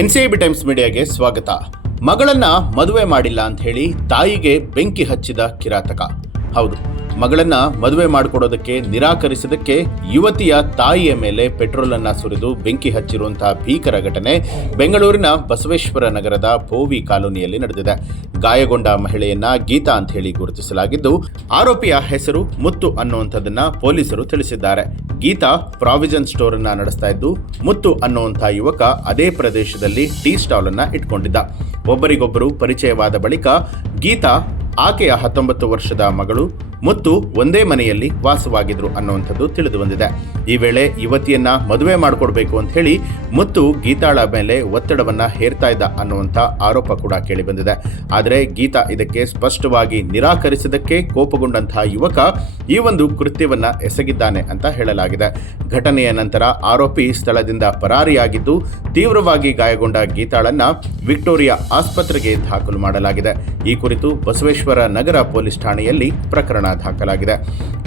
NCIB times ಮೀಡಿಯಾಗೆ ಸ್ವಾಗತ. ಮಗಳನ್ನ ಮದುವೆ ಮಾಡಿಲ್ಲ ಅಂತ ಹೇಳಿ ತಾಯಿಗೆ ಬೆಂಕಿ ಹಚ್ಚಿದ ಕಿರಾತಕ. ಹೌದು, ಮಗಳನ್ನ ಮದುವೆ ಮಾಡಿಕೊಡೋದಕ್ಕೆ ನಿರಾಕರಿಸಿದಕ್ಕೆ ಯುವತಿಯ ತಾಯಿಯ ಮೇಲೆ ಪೆಟ್ರೋಲ್ ಅನ್ನ ಸುರಿದು ಬೆಂಕಿ ಹಚ್ಚಿರುವಂತಹ ಭೀಕರ ಘಟನೆ ಬೆಂಗಳೂರಿನ ಬಸವೇಶ್ವರ ನಗರದ ಭೋವಿ ಕಾಲೋನಿಯಲ್ಲಿ ನಡೆದಿದೆ. ಗಾಯಗೊಂಡ ಮಹಿಳೆಯನ್ನ ಗೀತಾ ಅಂತ ಹೇಳಿ ಗುರುತಿಸಲಾಗಿದ್ದು, ಆರೋಪಿಯ ಹೆಸರು ಮುತ್ತು ಅನ್ನುವಂಥದ್ದನ್ನ ಪೊಲೀಸರು ತಿಳಿಸಿದ್ದಾರೆ. ಗೀತಾ ಪ್ರಾವಿಷನ್ ಸ್ಟೋರ್ ಅನ್ನ ನಡೆಸ್ತಾ ಇದ್ದು, ಮುತ್ತು ಅನ್ನುವಂಥ ಯುವಕ ಅದೇ ಪ್ರದೇಶದಲ್ಲಿ ಟೀ ಸ್ಟಾಲ್ ಅನ್ನ ಇಟ್ಕೊಂಡಿದ್ದ. ಒಬ್ಬರಿಗೊಬ್ಬರು ಪರಿಚಯವಾದ ಬಳಿಕ ಗೀತಾ ಆಕೆಯ 19 ವರ್ಷದ ಮಗಳು ಮುತ್ತು ಒಂದೇ ಮನೆಯಲ್ಲಿ ವಾಸವಾಗಿದ್ರು ಅನ್ನುವಂಥದ್ದು ತಿಳಿದು ಬಂದಿದೆ. ಈ ವೇಳೆ ಯುವತಿಯನ್ನ ಮದುವೆ ಮಾಡಿಕೊಡ್ಬೇಕು ಅಂತ ಹೇಳಿ ಮುತ್ತು ಗೀತಾಳ ಮೇಲೆ ಒತ್ತಡವನ್ನ ಹೇರ್ತಾ ಇದ್ದ ಅನ್ನುವಂಥ ಆರೋಪ ಕೂಡ ಕೇಳಿ ಬಂದಿದೆ. ಆದರೆ ಗೀತಾ ಇದಕ್ಕೆ ಸ್ಪಷ್ಟವಾಗಿ ನಿರಾಕರಿಸಿದಕ್ಕೆ ಕೋಪಗೊಂಡಂತಹ ಯುವಕ ಈ ಒಂದು ಕೃತ್ಯವನ್ನ ಎಸಗಿದ್ದಾನೆ ಅಂತ ಹೇಳಲಾಗಿದೆ. ಘಟನೆಯ ನಂತರ ಆರೋಪಿ ಸ್ಥಳದಿಂದ ಪರಾರಿಯಾಗಿದ್ದು, ತೀವ್ರವಾಗಿ ಗಾಯಗೊಂಡ ಗೀತಾಳನ್ನ ವಿಕ್ಟೋರಿಯಾ ಆಸ್ಪತ್ರೆಗೆ ದಾಖಲು ಮಾಡಲಾಗಿದೆ. ಈ ಕುರಿತು ಬಸವೇಶ್ವರ ನಗರ ಪೊಲೀಸ್ ಠಾಣೆಯಲ್ಲಿ ಪ್ರಕರಣ ದಾಖಲಾಗಿದೆ.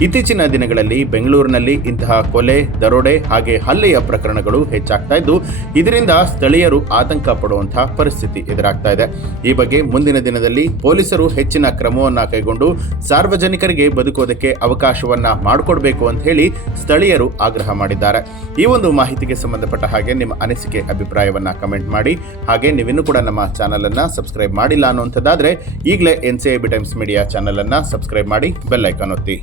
ಇತ್ತೀಚಿನ ದಿನಗಳಲ್ಲಿ ಬೆಂಗಳೂರಿನಲ್ಲಿ ಇಂತಹ ಕೊಲೆ, ದರೋಡೆ ಹಾಗೆ ಹಲ್ಲೆಯ ಪ್ರಕರಣಗಳು ಹೆಚ್ಚಾಗ್ತಾ ಇದ್ದು, ಇದರಿಂದ ಸ್ಥಳೀಯರು ಆತಂಕ ಪಡುವಂತಹ ಪರಿಸ್ಥಿತಿ ಎದುರಾಗ್ತಾ ಇದೆ. ಈ ಬಗ್ಗೆ ಮುಂದಿನ ದಿನದಲ್ಲಿ ಪೊಲೀಸರು ಹೆಚ್ಚಿನ ಕ್ರಮವನ್ನ ಕೈಗೊಂಡು ಸಾರ್ವಜನಿಕರಿಗೆ ಬದುಕೋದಕ್ಕೆ ಅವಕಾಶವನ್ನ ಮಾಡಿಕೊಡ್ಬೇಕು ಅಂತ ಹೇಳಿ ಸ್ಥಳೀಯರು ಆಗ್ರಹ ಮಾಡಿದ್ದಾರೆ. ಈ ಒಂದು ಮಾಹಿತಿಗೆ ಸಂಬಂಧಪಟ್ಟ ಹಾಗೆ ನಿಮ್ಮ ಅನಿಸಿಕೆ, ಅಭಿಪ್ರಾಯವನ್ನ ಕಮೆಂಟ್ ಮಾಡಿ. ಹಾಗೆ ನೀವಿನ್ನೂ ಕೂಡ ನಮ್ಮ ಚಾನಲ್ ಅನ್ನ ಸಬ್ಸ್ಕ್ರೈಬ್ ಮಾಡಿಲ್ಲ ಅನ್ನುವಂಥದ್ದಾದ್ರೆ ಈಗಲೇ ಎನ್ಸಿಐಬಿ ಟೈಮ್ಸ್ ಮೀಡಿಯಾ ಚಾನಲ್ ಅನ್ನ ಸಬ್ಸ್ಕ್ರೈಬ್ ಮಾಡಿ, ಬೆಲ್ ಐಕಾನ್ ಒತ್ತಿ.